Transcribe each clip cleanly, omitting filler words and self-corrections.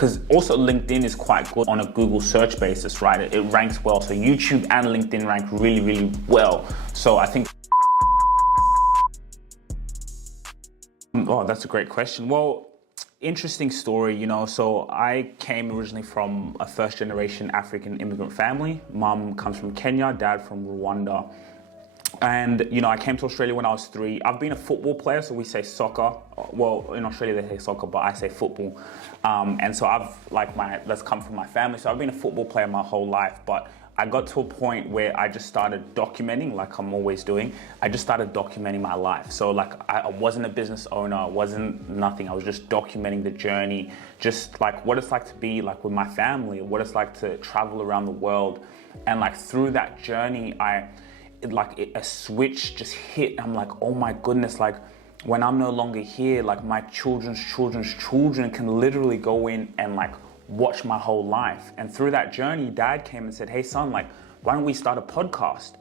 Because also LinkedIn is quite good on a Google search basis, right? It ranks well. So YouTube and LinkedIn rank really, really well. So I think, oh, that's a great question. Well, interesting story, you know. So I came originally from a first generation African immigrant family. Mom comes from Kenya, dad from Rwanda. And, you know, I came to Australia when I was 3. I've been a football player, so we say soccer. Well, in Australia they say soccer, but I say football. And so that's come from my family. So I've been a football player my whole life, but I got to a point where I just started documenting, like I'm always doing. I just started documenting my life. So like I wasn't a business owner, I wasn't nothing. I was just documenting the journey, just like what it's like to be like with my family, what it's like to travel around the world. And like through that journey, a switch just hit. I'm like, oh my goodness, like when I'm no longer here, like my children's children can literally go in and like watch my whole life. And through that journey, dad came and said, hey son, like, why don't we start a podcast?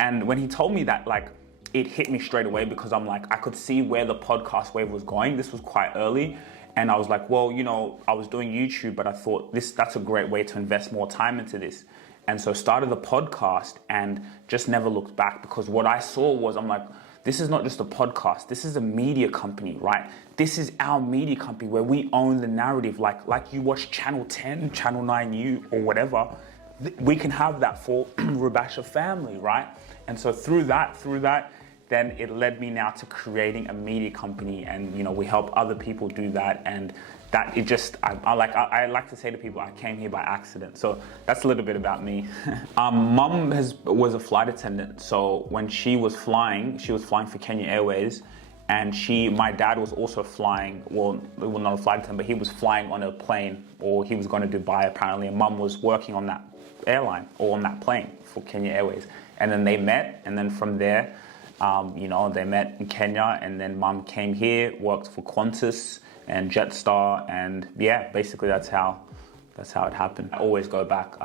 And when he told me that, like, it hit me straight away, because I'm like, I could see where the podcast wave was going. This was quite early. And I was like, well, you know, I was doing YouTube, but I thought that's a great way to invest more time into this. And so started the podcast and just never looked back, because what I saw was, I'm like, this is not just a podcast. This is a media company, right? This is our media company where we own the narrative. Like you watch Channel 10, Channel 9U or whatever, we can have that for Rubasha family, right? And so through that, then it led me now to creating a media company, and you know, we help other people do that. And that it just, I like to say to people, I came here by accident. So that's a little bit about me. Mum was a flight attendant. So when she was flying for Kenya Airways, and my dad was also flying, well, not a flight attendant, but he was flying on a plane, or he was going to Dubai apparently, and Mum was working on that airline or on that plane for Kenya Airways. And then they met, and then from there, you know, they met in Kenya, and then Mum came here, worked for Qantas and Jetstar, and yeah, basically that's how it happened. I always go back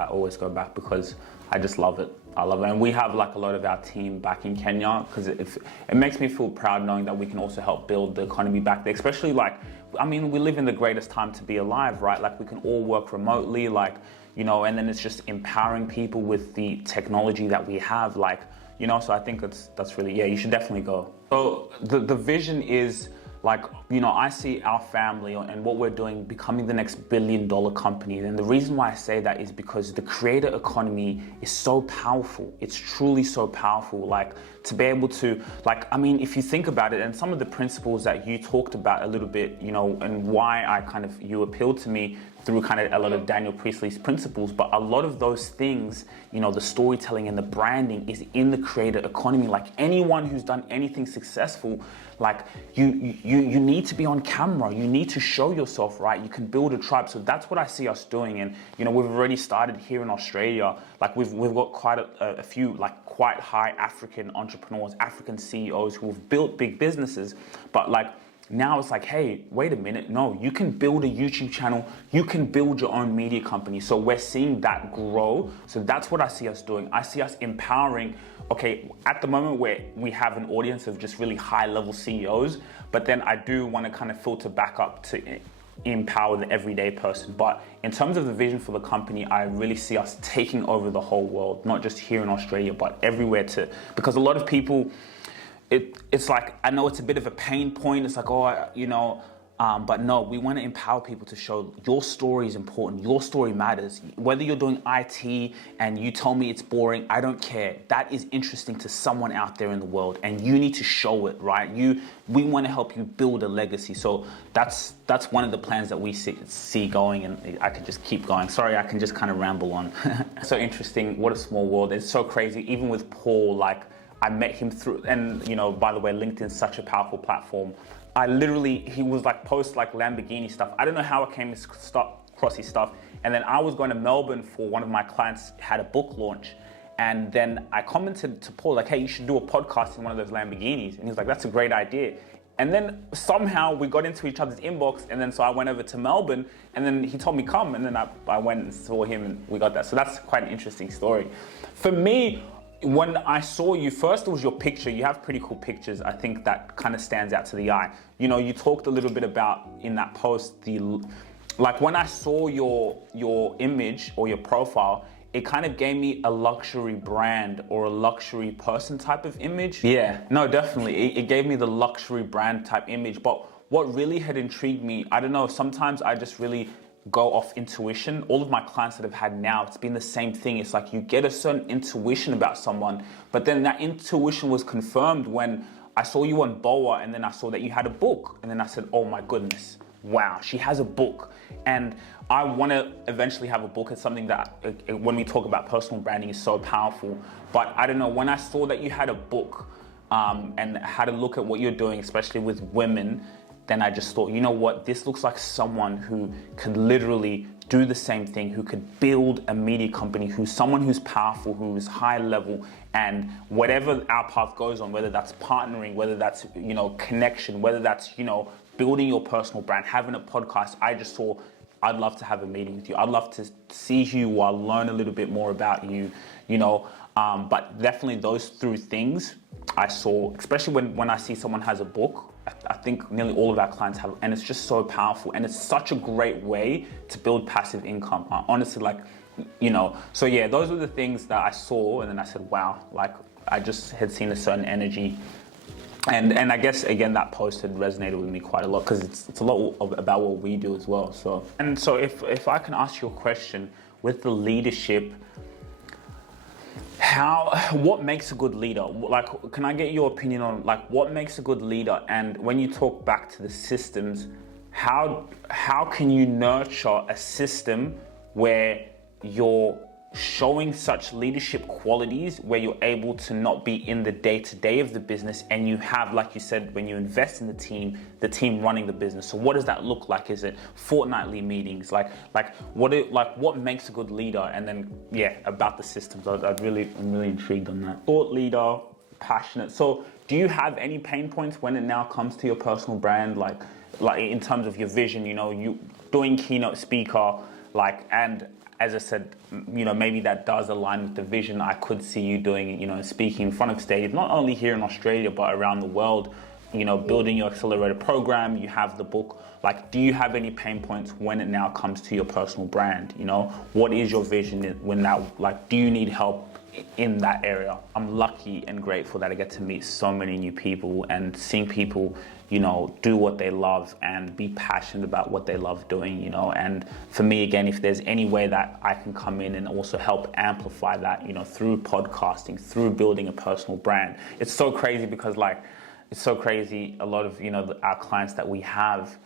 because I just love it. I love it. And we have like a lot of our team back in Kenya, because it makes me feel proud knowing that we can also help build the economy back there, especially like, I mean, we live in the greatest time to be alive, right? Like we can all work remotely, like, you know, and then it's just empowering people with the technology that we have, like, you know, so I think that's really, yeah, you should definitely go. So the vision is, like, you know, I see our family and what we're doing becoming the next billion-dollar company. And the reason why I say that is because the creator economy is so powerful. It's truly so powerful. Like, to be able to, like, I mean, if you think about it, and some of the principles that you talked about a little bit, you know, and why you appealed to me through kind of a lot of Daniel Priestley's principles, but a lot of those things, you know, the storytelling and the branding is in the creator economy. Like anyone who's done anything successful, like you need to be on camera, you need to show yourself, right? You can build a tribe. So that's what I see us doing. And, you know, we've already started here in Australia. Like we've got quite a few, like quite high African entrepreneurs, African CEOs who have built big businesses, but like, now it's like, hey, wait a minute. No, you can build a YouTube channel. You can build your own media company. So we're seeing that grow. So that's what I see us doing. I see us empowering. Okay, at the moment where we have an audience of just really high level CEOs, but then I do want to kind of filter back up to empower the everyday person. But in terms of the vision for the company, I really see us taking over the whole world, not just here in Australia, but everywhere because a lot of people, it's like, I know it's a bit of a pain point. It's like, oh, you know, but no, we want to empower people to show your story is important. Your story matters. Whether you're doing IT and you tell me it's boring, I don't care. That is interesting to someone out there in the world, and you need to show it, right? We want to help you build a legacy. So that's one of the plans that we see going, and I could just keep going. Sorry, I can just kind of ramble on. So interesting. What a small world. It's so crazy. Even with Paul, like, I met him through, and you know, by the way, LinkedIn's such a powerful platform. He was like post like Lamborghini stuff. I don't know how I came across his stuff. And then I was going to Melbourne for one of my clients had a book launch. And then I commented to Paul, like, hey, you should do a podcast in one of those Lamborghinis. And he was like, that's a great idea. And then somehow we got into each other's inbox. And then so I went over to Melbourne, and then he told me come. And then I went and saw him, and we got that. So that's quite an interesting story. For me, when I saw you, first it was your picture. You have pretty cool pictures. I think that kind of stands out to the eye. You know, you talked a little bit about in that post, like when I saw your image or your profile, it kind of gave me a luxury brand or a luxury person type of image. Yeah, no, definitely. It gave me the luxury brand type image. But what really had intrigued me, I don't know, sometimes I just really go off intuition. All of my clients that I've had now, it's been the same thing. It's like you get a certain intuition about someone, but then that intuition was confirmed when I saw you on BOA, and then I saw that you had a book, and then I said, oh my goodness, wow, she has a book. And I want to eventually have a book. It's something that when we talk about personal branding is so powerful. But I don't know, when I saw that you had a book and had a look at what you're doing, especially with women, then I just thought, you know what, this looks like someone who could literally do the same thing, who could build a media company, who's someone who's powerful, who's high level, and whatever our path goes on, whether that's partnering, whether that's, you know, connection, whether that's, you know, building your personal brand, having a podcast, I just saw, I'd love to have a meeting with you. I'd love to see you or learn a little bit more about you, you know, but definitely those three things I saw, especially when I see someone has a book. I think nearly all of our clients have, and it's just so powerful, and it's such a great way to build passive income. Honestly, like, you know, so yeah, those were the things that I saw, and then I said, wow, like I just had seen a certain energy. And I guess, again, that post had resonated with me quite a lot, because it's a lot about what we do as well. So if I can ask you a question with the leadership, what makes a good leader? Like, can I get your opinion on like what makes a good leader? And when you talk back to the systems, how can you nurture a system where you're showing such leadership qualities, where you're able to not be in the day-to-day of the business, and you have, like you said, when you invest in the team running the business? So what does that look like? Is it fortnightly meetings? What makes a good leader? And then, yeah, about the systems. I'm really intrigued on that. Thought leader, passionate. So do you have any pain points when it now comes to your personal brand? Like in terms of your vision, you know, you doing keynote speaker, and as I said, you know, maybe that does align with the vision I could see you doing, you know, speaking in front of stadiums, not only here in Australia, but around the world, you know, building your accelerator program, you have the book. Like, do you have any pain points when it now comes to your personal brand? You know, what is your vision when that, like, do you need help in that area? I'm lucky and grateful that I get to meet so many new people, and seeing people, you know, do what they love and be passionate about what they love doing, you know. And for me, again, if there's any way that I can come in and also help amplify that, you know, through podcasting, through building a personal brand. It's so crazy because, like, it's so crazy, a lot of, you know, our clients that we have,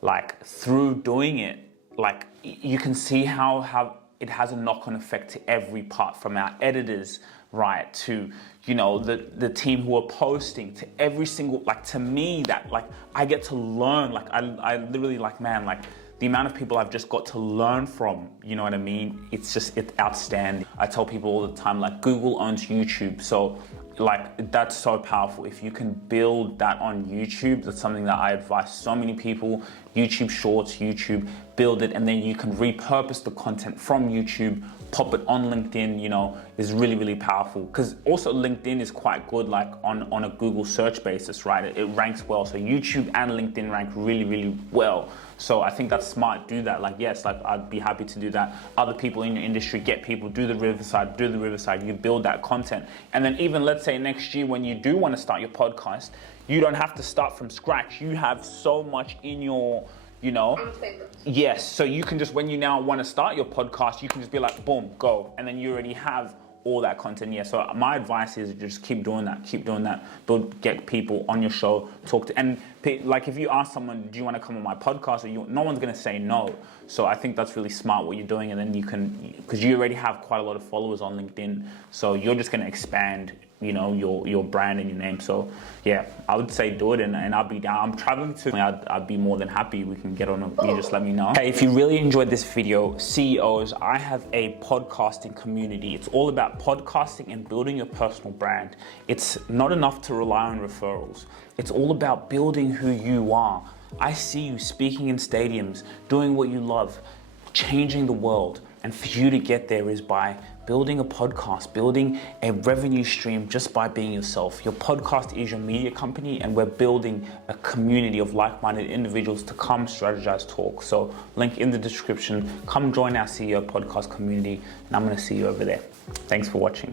like, through doing it, like, you can see how it has a knock-on effect to every part, from our editors, right, to, you know, the team who are posting, to every single, like, to me, that, like, I get to learn, like, I literally, like, man, like, the amount of people I've just got to learn from, you know what I mean? It's outstanding. I tell people all the time, like, Google owns YouTube, so, like, that's so powerful. If you can build that on YouTube, that's something that I advise so many people. YouTube Shorts, YouTube, build it, and then you can repurpose the content from YouTube, pop it on LinkedIn, you know, is really, really powerful. Because also LinkedIn is quite good, like on a Google search basis, right? It ranks well. So YouTube and LinkedIn rank really, really well. So I think that's smart. Do that. Like, yes, like, I'd be happy to do that. Other people in your industry, get people, do the Riverside, you build that content. And then even, let's say, next year when you do want to start your podcast, you don't have to start from scratch. You have so much in your, you know, yes. So you can just, when you now want to start your podcast, you can just be like, boom, go. And then you already have all that content. Yeah. So my advice is just keep doing that, get people on your show, talk to, and like, if you ask someone, do you want to come on my podcast, no one's going to say no. So I think that's really smart what you're doing. And then you can, because you already have quite a lot of followers on LinkedIn, so you're just going to expand, you know, your brand and your name. So yeah, I would say do it, and I'll be down. I'm traveling to, I'd be more than happy. We can get on you just let me know. Hey, if you really enjoyed this video, CEOs, I have a podcasting community. It's all about podcasting and building your personal brand. It's not enough to rely on referrals. It's all about building who you are. I see you speaking in stadiums, doing what you love. changing the world. And for you to get there is by building a podcast, building a revenue stream just by being yourself. Your podcast is your media company, and we're building a community of like-minded individuals to come strategize, talk. So link in the description. Come join our CEO podcast community, and I'm going to see you over there. Thanks for watching.